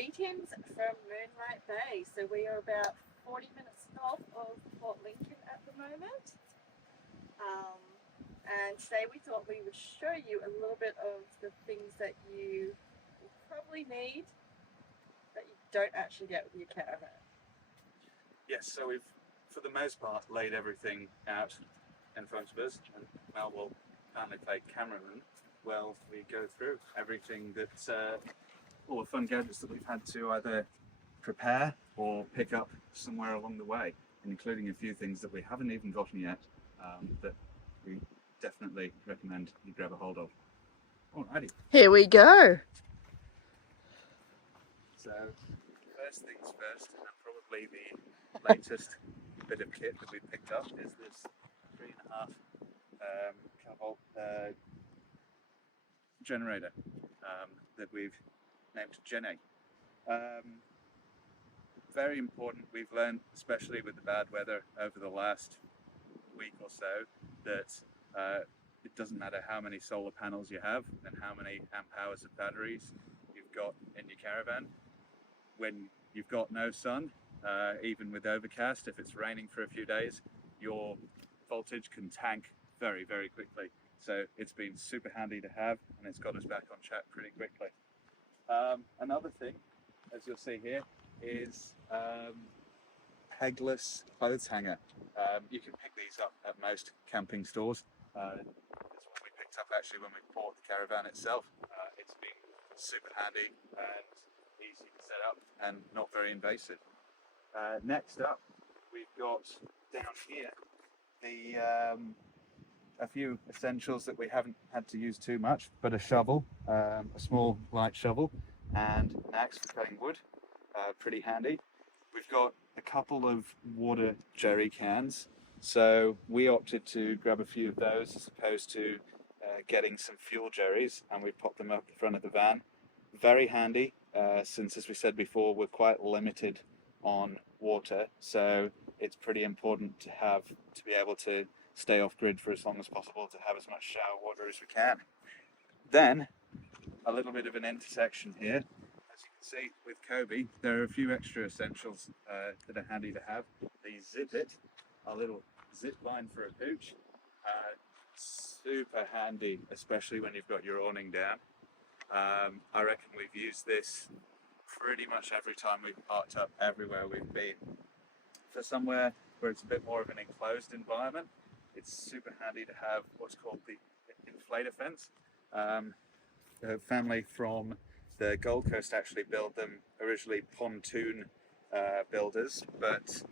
Greetings from Moonlight Bay. So we are about 40 minutes north of Port Lincoln at the moment. And today we thought we would show you a little bit of the things that you will probably need that you don't actually get with your caravan. Yes, so we've, for the most part, laid everything out in front of us, and Mel will finally play cameraman while we go through everything that, all the fun gadgets that we've had to either prepare or pick up somewhere along the way, including a few things that we haven't even gotten yet, that we definitely recommend you grab a hold of. Alrighty. Here we go. So, first things first, and probably the latest bit of kit that we picked up is this 3.5 kilovolt generator that we've named Jenny. Very important. We've learned, especially with the bad weather over the last week or so, that it doesn't matter how many solar panels you have and how many amp hours of batteries you've got in your caravan. When you've got no sun, even with overcast, if it's raining for a few days, your voltage can tank very, very quickly. So it's been super handy to have, and it's got us back on track pretty quickly. Another thing, as you'll see here, is pegless clothes hanger. You can pick these up at most camping stores. This one we picked up actually when we bought the caravan itself. It's been super handy and easy to set up and not very invasive. Next up, we've got down here a few essentials that we haven't had to use too much, but a shovel, a small light shovel, and an axe for cutting wood. Pretty handy. We've got a couple of water jerry cans, so we opted to grab a few of those as opposed to getting some fuel jerrys, and we popped them up the front of the van. Very handy, since, as we said before, we're quite limited on water, so it's pretty important to be able to stay off grid for as long as possible, to have as much shower water as we can. Then, a little bit of an intersection here. As you can see with Kobe, there are a few extra essentials that are handy to have. The Zip It, our little zip line for a pooch. Super handy, especially when you've got your awning down. I reckon we've used this pretty much every time we've parked up everywhere we've been. For somewhere where it's a bit more of an enclosed environment, it's super handy to have what's called the inflator fence. A family from the Gold Coast actually built them, originally pontoon builders, but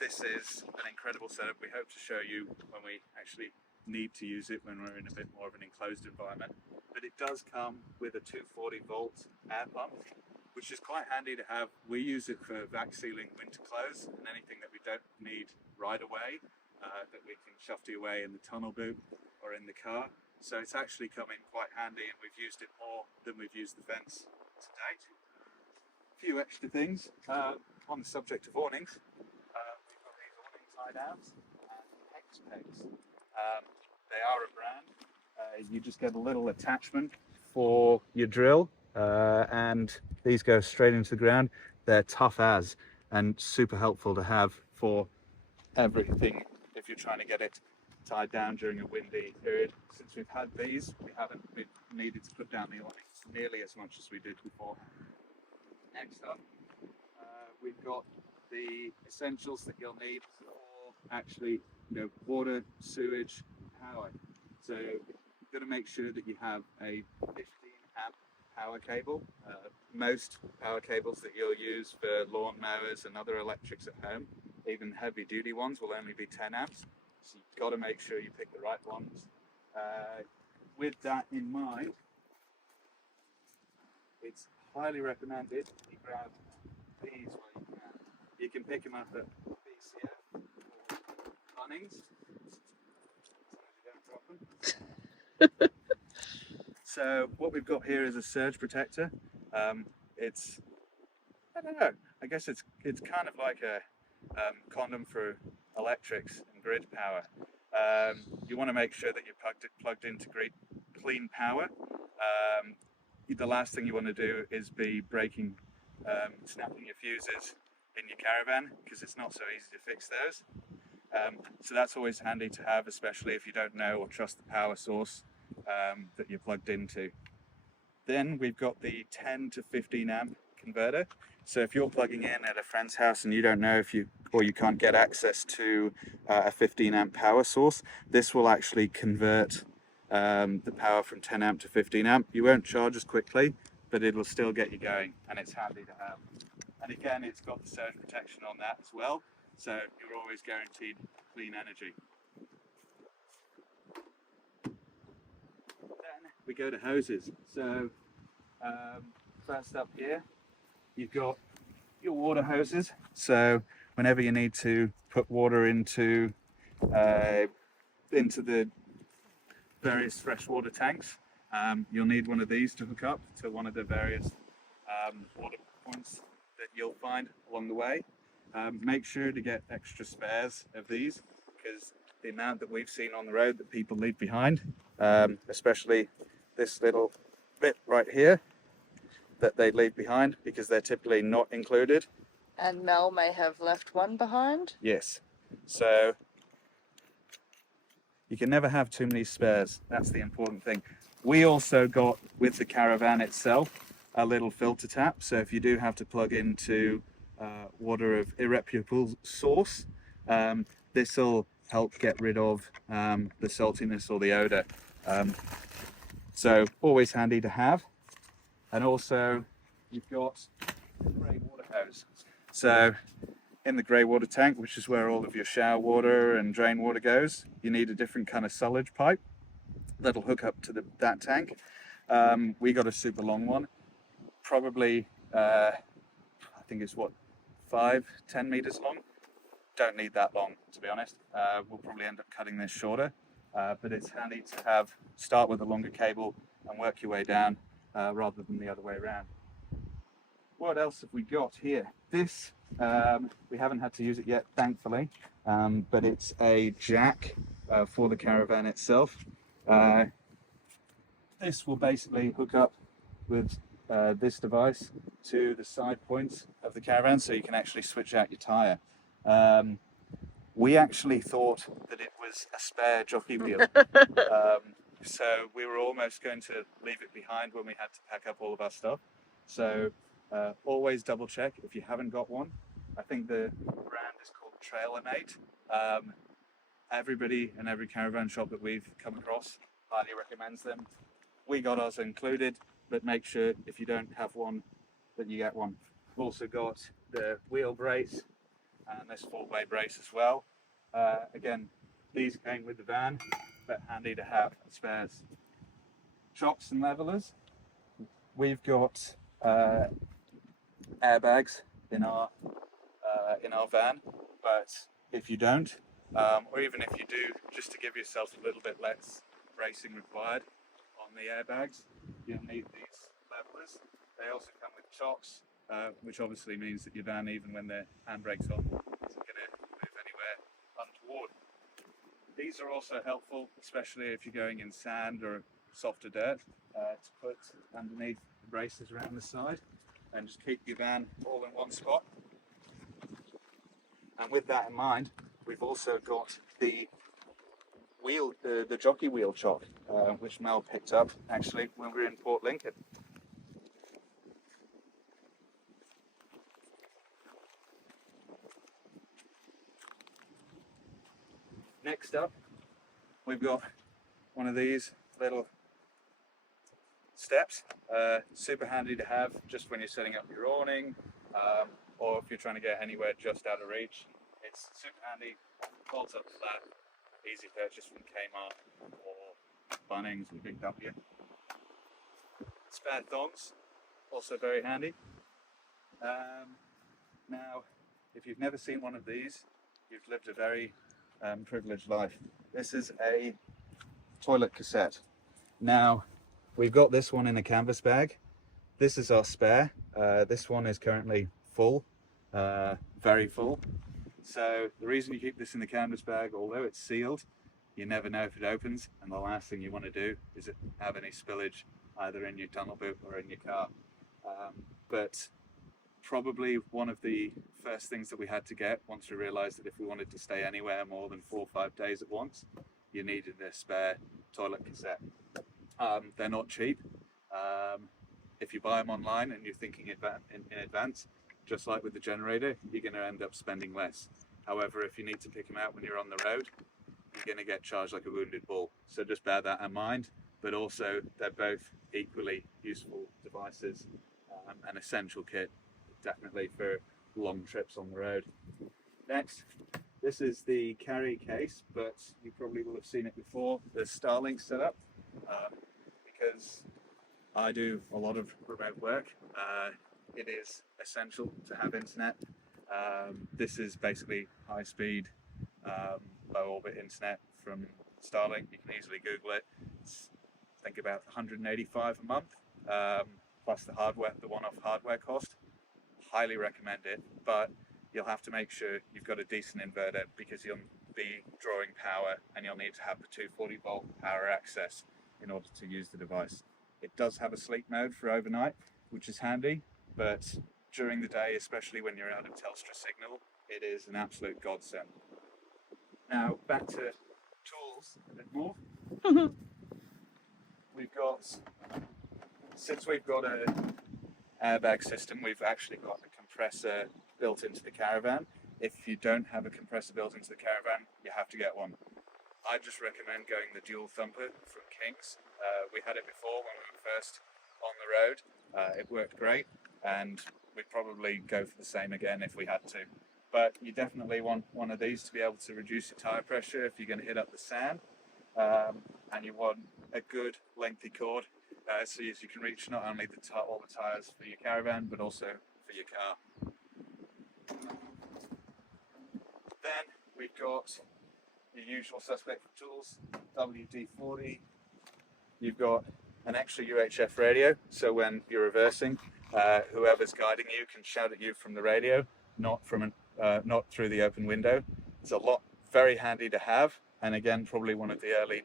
this is an incredible setup. We hope to show you when we actually need to use it, when we're in a bit more of an enclosed environment. But it does come with a 240 volt air pump, which is quite handy to have. We use it for vac sealing winter clothes and anything that we don't need right away, that we can shufty away in the tunnel boot or in the car. So it's actually come in quite handy, and we've used it more than we've used the fence to date. A few extra things on the subject of awnings. We've got these awning tie downs and hex pegs. They are a brand. You just get a little attachment for your drill, and these go straight into the ground. They're tough as, and super helpful to have for everything if you're trying to get it tied down during a windy period. Since we've had these, we haven't needed to put down the awnings nearly as much as we did before. Next up, we've got the essentials that you'll need for actually, water, sewage, power. So you've got to make sure that you have a 15 amp power cable. Most power cables that you'll use for lawn mowers and other electrics at home, even heavy duty ones, will only be 10 amps. So you've got to make sure you pick the right ones. With that in mind, it's highly recommended you grab these where you can. You can pick them up at BCF or Bunnings, as long as you don't drop them. So what we've got here is a surge protector. It's, I don't know, I guess it's kind of like a condom for electrics and grid power. You want to make sure that you're plugged into clean power. The last thing you want to do is be breaking snapping your fuses in your caravan, because it's not so easy to fix those. So that's always handy to have, especially if you don't know or trust the power source that you're plugged into. Then we've got the 10 to 15 amp converter. So if you're plugging in at a friend's house and you don't know if you can't get access to a 15 amp power source, this will actually convert the power from 10 amp to 15 amp. You won't charge as quickly, but it'll still get you going, and it's handy to have. And again, it's got the surge protection on that as well, so you're always guaranteed clean energy. Then we go to hoses. So first up here, you've got your water hoses. So whenever you need to put water into the various freshwater tanks, you'll need one of these to hook up to one of the various water points that you'll find along the way. Make sure to get extra spares of these, because the amount that we've seen on the road that people leave behind, especially this little bit right here that they leave behind, because they're typically not included. And Mel may have left one behind. Yes, so you can never have too many spares. That's the important thing. We also got, with the Caravan itself, a little filter tap. So if you do have to plug into water of irreputable source, this will help get rid of the saltiness or the odor. So always handy to have. And also you've got the grey water hose. So in the grey water tank, which is where all of your shower water and drain water goes, you need a different kind of sullage pipe that'll hook up to that tank. We got a super long one, probably I think it's 5-10 meters long. Don't need that long, to be honest. We'll probably end up cutting this shorter, but it's handy to have, start with a longer cable and work your way down rather than the other way around. What else have we got here? This, we haven't had to use it yet, thankfully, but it's a jack for the Caravan itself. This will basically hook up with this device to the side points of the Caravan, so you can actually switch out your tyre. We actually thought that it was a spare jockey wheel, so we were almost going to leave it behind when we had to pack up all of our stuff. So always double check if you haven't got one. I think the brand is called Trailermate. Everybody in every caravan shop that we've come across highly recommends them. We got ours included, but make sure if you don't have one that you get one. We've also got the wheel brace and this four-way brace as well. Again, these came with the van, but handy to have as spares. Chocks and levelers. We've got airbags in our van, but if you don't, or even if you do, just to give yourself a little bit less bracing required on the airbags, you'll need these levelers. They also come with chocks, which obviously means that your van, even when the handbrake's on, isn't going to move anywhere untoward. These are also helpful, especially if you're going in sand or softer dirt, to put underneath the braces around the side and just keep your van all in one spot. And with that in mind, we've also got the wheel, the jockey wheel chock, which Mel picked up actually when we were in Port Lincoln. Next up, we've got one of these little steps, super handy to have just when you're setting up your awning, or if you're trying to get anywhere just out of reach. It's super handy, folds up flat, easy purchase from Kmart or Bunnings or Big W. Spare thongs, also very handy. Now, if you've never seen one of these, you've lived a very privileged life. This is a toilet cassette. Now, we've got this one in a canvas bag. This is our spare. This one is currently full, very full. So the reason you keep this in the canvas bag, although it's sealed, you never know if it opens, and the last thing you want to do is have any spillage either in your tunnel boot or in your car. But probably one of the first things that we had to get once we realized that if we wanted to stay anywhere more than 4 or 5 days at once, you needed a spare toilet cassette. They're not cheap. If you buy them online and you're thinking in advance, just like with the generator, you're going to end up spending less. However, if you need to pick them out when you're on the road, you're going to get charged like a wounded bull. So just bear that in mind. But also, they're both equally useful devices, an essential kit, definitely for long trips on the road. Next, this is the carry case, but you probably will have seen it before. The Starlink setup, because I do a lot of remote work. It is essential to have internet. This is basically high-speed, low-orbit internet from Starlink. You can easily Google it. It's, I think, about $185 a month, plus the hardware, the one-off hardware cost. Highly recommend it, but you'll have to make sure you've got a decent inverter because you'll be drawing power and you'll need to have the 240-volt power access in order to use the device. It does have a sleep mode for overnight, which is handy, but during the day, especially when you're out of Telstra signal, it is an absolute godsend. Now, back to tools a bit more. Since we've got an airbag system, we've actually got a compressor built into the Caravan. If you don't have a compressor built into the Caravan, you have to get one. I just recommend going the dual thumper from King's. We had it before when we were first on the road. It worked great, and we'd probably go for the same again if we had to. But you definitely want one of these to be able to reduce your tire pressure if you're going to hit up the sand, and you want a good lengthy cord so as you can reach not only all the tires for your Caravan but also for your car. Then we've got your usual suspect tools, WD-40. You've got an extra UHF radio, so when you're reversing, whoever's guiding you can shout at you from the radio, not through the open window. It's very handy to have, and again, probably one of the early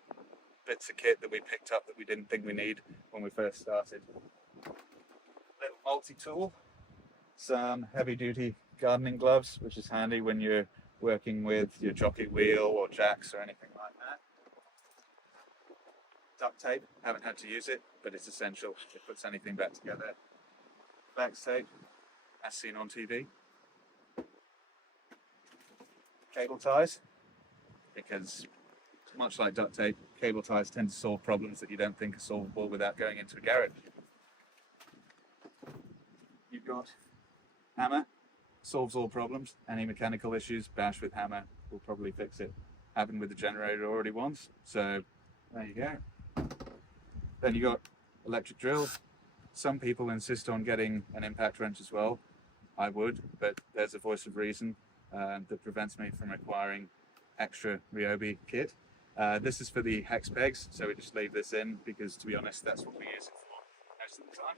bits of kit that we picked up that we didn't think we need when we first started. Little multi-tool, some heavy-duty gardening gloves, which is handy when you're working with your jockey wheel or jacks or anything like that. Duct tape, haven't had to use it, but it's essential. It puts anything back together. Flex tape, as seen on TV. Cable ties, because much like duct tape, cable ties tend to solve problems that you don't think are solvable without going into a garage. You've got hammer, solves all problems. Any mechanical issues, bash with hammer will probably fix it. Happened with the generator already once, so there you go. Then you got electric drill. Some people insist on getting an impact wrench as well. I would, but there's a voice of reason that prevents me from acquiring extra Ryobi kit. This is for the hex pegs, so we just leave this in because, to be honest, that's what we use it for most of the time.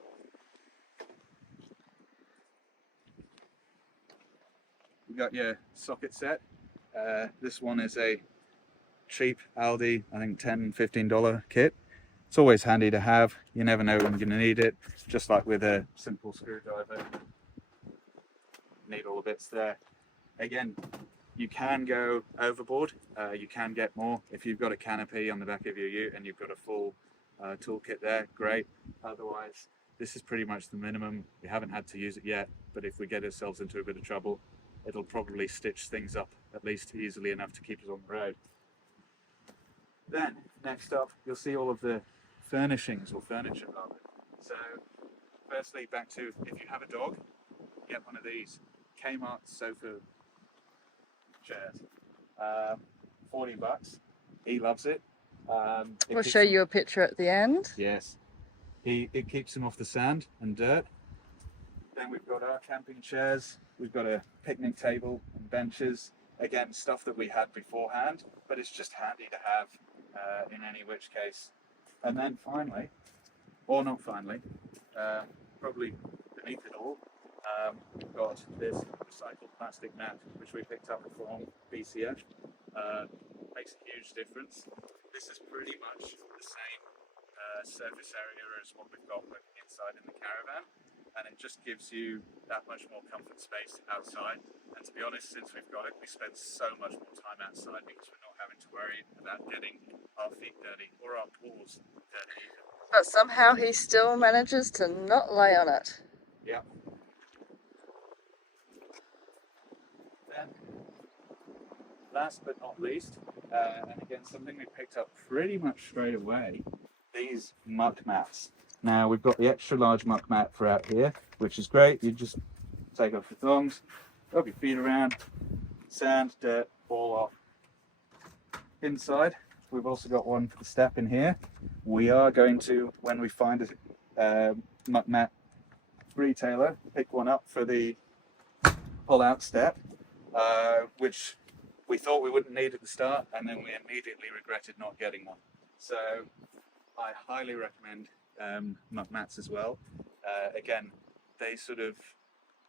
You've got your socket set. This one is a cheap Aldi, I think $10–15 kit. It's always handy to have. You never know when you're going to need it, just like with a simple screwdriver. Need all the bits there. Again, you can go overboard. You can get more. If you've got a canopy on the back of your ute and you've got a full toolkit there, great. Otherwise, this is pretty much the minimum. We haven't had to use it yet, but if we get ourselves into a bit of trouble, it'll probably stitch things up at least easily enough to keep us on the road. Then, next up, you'll see all of the furnishings or furniture rather. So, firstly, back to if you have a dog, get one of these Kmart sofa chairs. $40. He loves it. We'll show you a picture at the end. Yes. It keeps him off the sand and dirt. Then we've got our camping chairs. We've got a picnic table and benches. Again, stuff that we had beforehand, but it's just handy to have in any which case. And then finally, or not finally, probably beneath it all, we've got this recycled plastic mat, which we picked up from BCF. Makes a huge difference. This is pretty much the same surface area as what we've got inside in the Caravan. and it just gives you that much more comfort space outside. And to be honest, since we've got it, we spend so much more time outside because we're not having to worry about getting our feet dirty or our paws dirty. But somehow he still manages to not lay on it. Yeah. Then, last but not least, and again something we picked up pretty much straight away, these muck mats. Now we've got the extra large muck mat for out here, which is great. You just take off your thongs, rub your feet around, sand, dirt, all off. Inside, we've also got one for the step in here. We are going to, when we find a muck mat retailer, pick one up for the pull-out step, which we thought we wouldn't need at the start, and then we immediately regretted not getting one. So I highly recommend muck mats as well. Again, they sort of,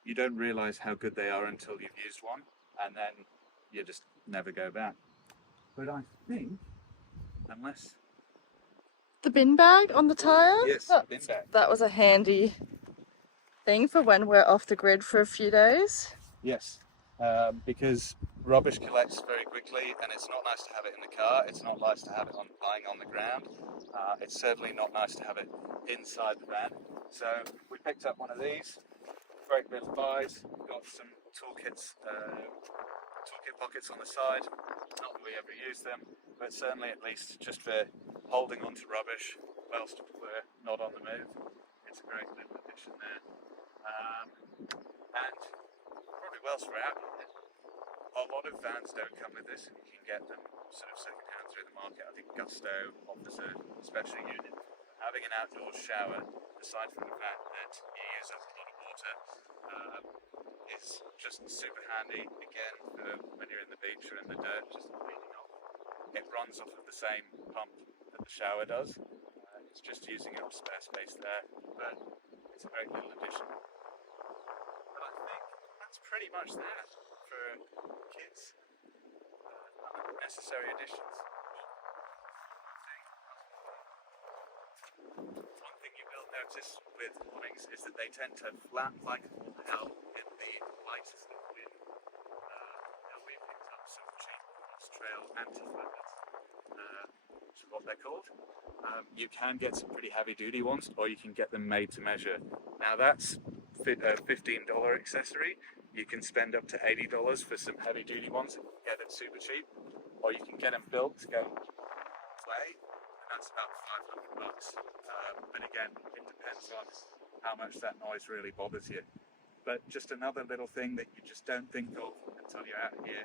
you don't realise how good they are until you've used one, and then you just never go back. But I think, unless... The bin bag on the tyre? Yes, bin bag. That was a handy thing for when we're off the grid for a few days. Yes, because rubbish collects very quickly, and it's not nice to have it in the car. It's not nice to have it lying on the ground. It's certainly not nice to have it inside the van. So we picked up one of these. Great little buys. Got some toolkits, toolkit pockets on the side. Not that we ever use them, but certainly at least just for holding onto rubbish whilst we're not on the move. It's a great little addition there. And probably whilst we're out here, a lot of vans don't come with this, and you can get them sort of second hand through the market. I think Gusto offers a special unit. Having an outdoor shower, aside from the fact that you use up a lot of water, is just super handy. Again, when you're in the beach or in the dirt, just cleaning off. It runs off of the same pump that the shower does. It's just using up spare space there, but it's a great little addition. But I think that's pretty much that for kids. Unnecessary additions. One thing you will notice with awnings is that they tend to flap like all hell in the lightest of wind. Now we've picked up some cheap trail anti-flappers, which is what they're called. You can get some pretty heavy duty ones, or you can get them made to measure. Now that's a $15 accessory. You can spend up to $80 for some heavy duty ones and get it super cheap, or you can get them built to go play, and that's about $500. But again, it depends on how much that noise really bothers you. But just another little thing that you just don't think of until you're out here,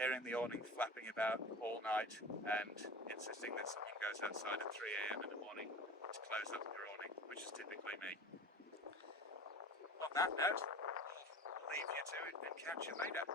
hearing the awning flapping about all night and insisting that someone goes outside at 3 a.m. in the morning to close up your awning, which is typically me. On that note, I'll leave you to it and catch you later.